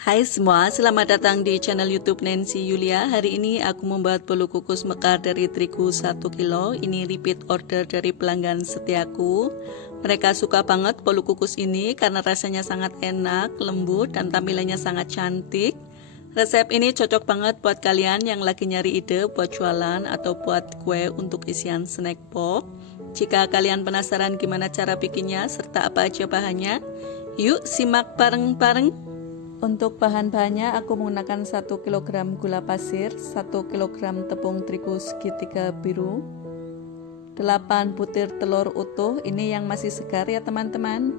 Hai semua, selamat datang di channel YouTube Nancy Yulia. Hari ini aku membuat bolu kukus mekar dari terigu 1 kilo. Ini repeat order dari pelanggan setiaku. Mereka suka banget bolu kukus ini karena rasanya sangat enak, lembut, dan tampilannya sangat cantik. Resep ini cocok banget buat kalian yang lagi nyari ide buat jualan atau buat kue untuk isian snack box. Jika kalian penasaran gimana cara bikinnya serta apa aja bahannya, yuk simak bareng-bareng. Untuk bahan-bahannya aku menggunakan 1 kg gula pasir, 1 kg tepung terigu segitiga biru, 8 butir telur utuh, ini yang masih segar ya teman-teman.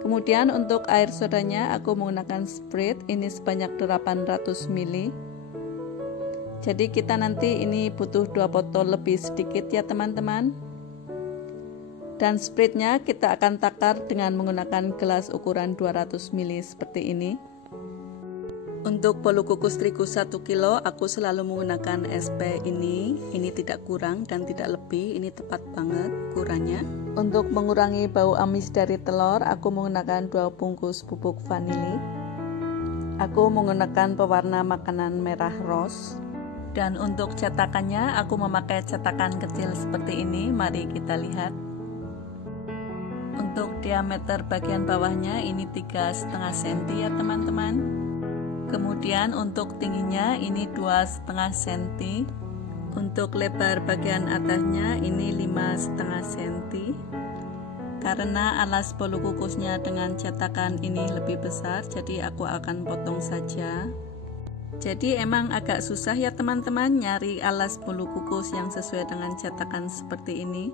Kemudian untuk air sodanya aku menggunakan Sprite, ini sebanyak 800 ml. Jadi kita nanti ini butuh 2 botol lebih sedikit ya teman-teman. Dan Sprite-nya kita akan takar dengan menggunakan gelas ukuran 200 ml seperti ini. Untuk bolu kukus terigu 1 kilo aku selalu menggunakan SP ini tidak kurang dan tidak lebih, ini tepat banget ukurannya. Untuk mengurangi bau amis dari telur aku menggunakan 2 bungkus bubuk vanili. Aku menggunakan pewarna makanan merah rose. Dan untuk cetakannya aku memakai cetakan kecil seperti ini, mari kita lihat. Untuk diameter bagian bawahnya ini 3,5 cm ya teman-teman. Kemudian untuk tingginya ini 2,5 cm. Untuk lebar bagian atasnya ini 5,5 cm. Karena alas bolu kukusnya dengan cetakan ini lebih besar, jadi aku akan potong saja. Jadi emang agak susah ya teman-teman nyari alas bolu kukus yang sesuai dengan cetakan seperti ini.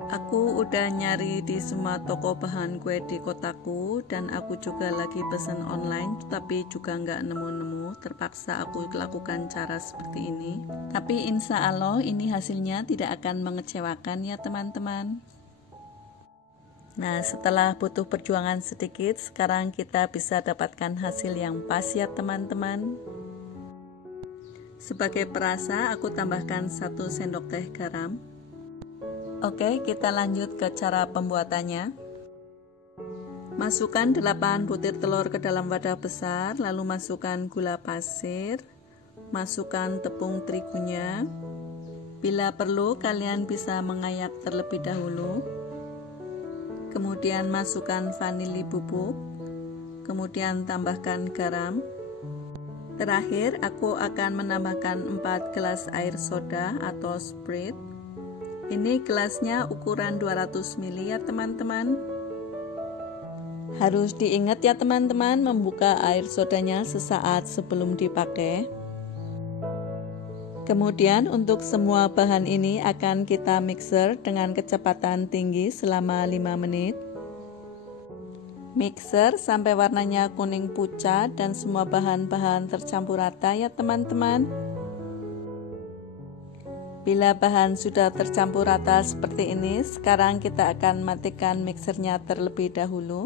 Aku udah nyari di semua toko bahan kue di kotaku, dan aku juga lagi pesen online tapi juga nggak nemu-nemu. Terpaksa aku lakukan cara seperti ini, tapi insya Allah ini hasilnya tidak akan mengecewakan ya teman-teman. Nah, setelah butuh perjuangan sedikit, sekarang kita bisa dapatkan hasil yang pas ya teman-teman. Sebagai perasa aku tambahkan 1 sendok teh garam. Oke, kita lanjut ke cara pembuatannya. Masukkan 8 butir telur ke dalam wadah besar, lalu masukkan gula pasir, masukkan tepung terigunya. Bila perlu, kalian bisa mengayak terlebih dahulu. Kemudian masukkan vanili bubuk, kemudian tambahkan garam. Terakhir, aku akan menambahkan 4 gelas air soda atau Sprite. Ini gelasnya ukuran 200 ml ya teman-teman. Harus diingat ya teman-teman, membuka air sodanya sesaat sebelum dipakai. Kemudian untuk semua bahan ini akan kita mixer dengan kecepatan tinggi selama 5 menit. Mixer sampai warnanya kuning pucat dan semua bahan-bahan tercampur rata ya teman-teman. Bila bahan sudah tercampur rata seperti ini, sekarang kita akan matikan mixernya terlebih dahulu.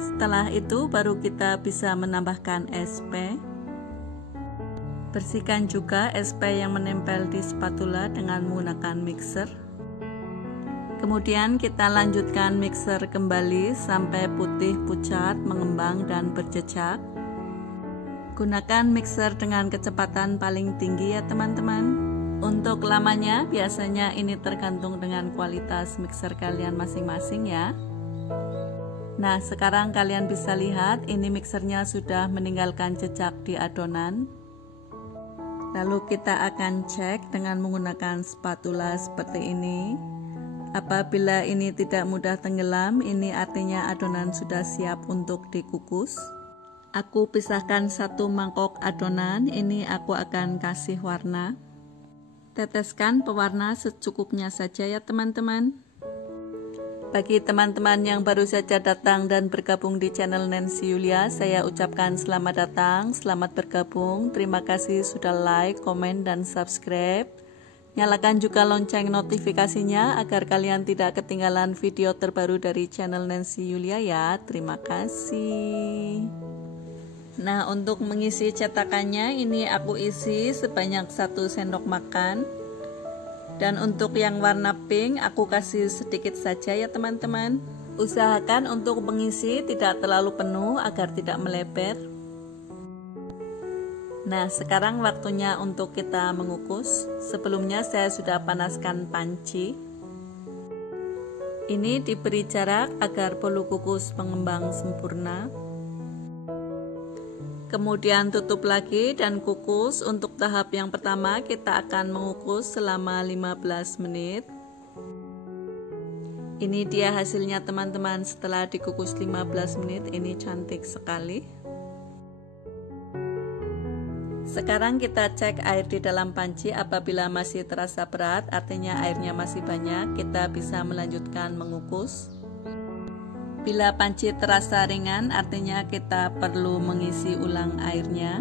Setelah itu baru kita bisa menambahkan SP. Bersihkan juga SP yang menempel di spatula dengan menggunakan mixer. Kemudian kita lanjutkan mixer kembali sampai putih pucat, mengembang dan berjejak. Gunakan mixer dengan kecepatan paling tinggi ya teman-teman. Untuk lamanya biasanya ini tergantung dengan kualitas mixer kalian masing-masing ya. Nah, sekarang kalian bisa lihat ini mixernya sudah meninggalkan jejak di adonan. Lalu kita akan cek dengan menggunakan spatula seperti ini. Apabila ini tidak mudah tenggelam, ini artinya adonan sudah siap untuk dikukus. Aku pisahkan 1 mangkok adonan, ini aku akan kasih warna. Teteskan pewarna secukupnya saja ya teman-teman. Bagi teman-teman yang baru saja datang dan bergabung di channel Nancy Yulia, saya ucapkan selamat datang, selamat bergabung. Terima kasih sudah like, komen, dan subscribe. Nyalakan juga lonceng notifikasinya agar kalian tidak ketinggalan video terbaru dari channel Nancy Yulia ya. Terima kasih. Nah, untuk mengisi cetakannya ini aku isi sebanyak 1 sendok makan. Dan untuk yang warna pink aku kasih sedikit saja ya teman-teman. Usahakan untuk mengisi tidak terlalu penuh agar tidak melebar. Nah, sekarang waktunya untuk kita mengukus. Sebelumnya saya sudah panaskan panci. Ini diberi jarak agar bolu kukus mengembang sempurna. Kemudian tutup lagi dan kukus. Untuk tahap yang pertama kita akan mengukus selama 15 menit. Ini dia hasilnya teman-teman setelah dikukus 15 menit. Ini cantik sekali. Sekarang kita cek air di dalam panci. Apabila masih terasa berat, artinya airnya masih banyak, kita bisa melanjutkan mengukus. Bila panci terasa ringan, artinya kita perlu mengisi ulang airnya.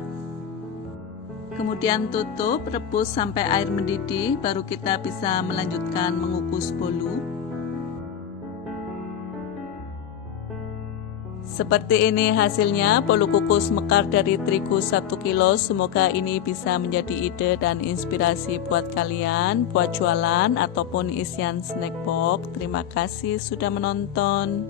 Kemudian tutup, rebus sampai air mendidih, baru kita bisa melanjutkan mengukus bolu. Seperti ini hasilnya bolu kukus mekar dari terigu 1 kilo. Semoga ini bisa menjadi ide dan inspirasi buat kalian buat jualan ataupun isian snack box. Terima kasih sudah menonton.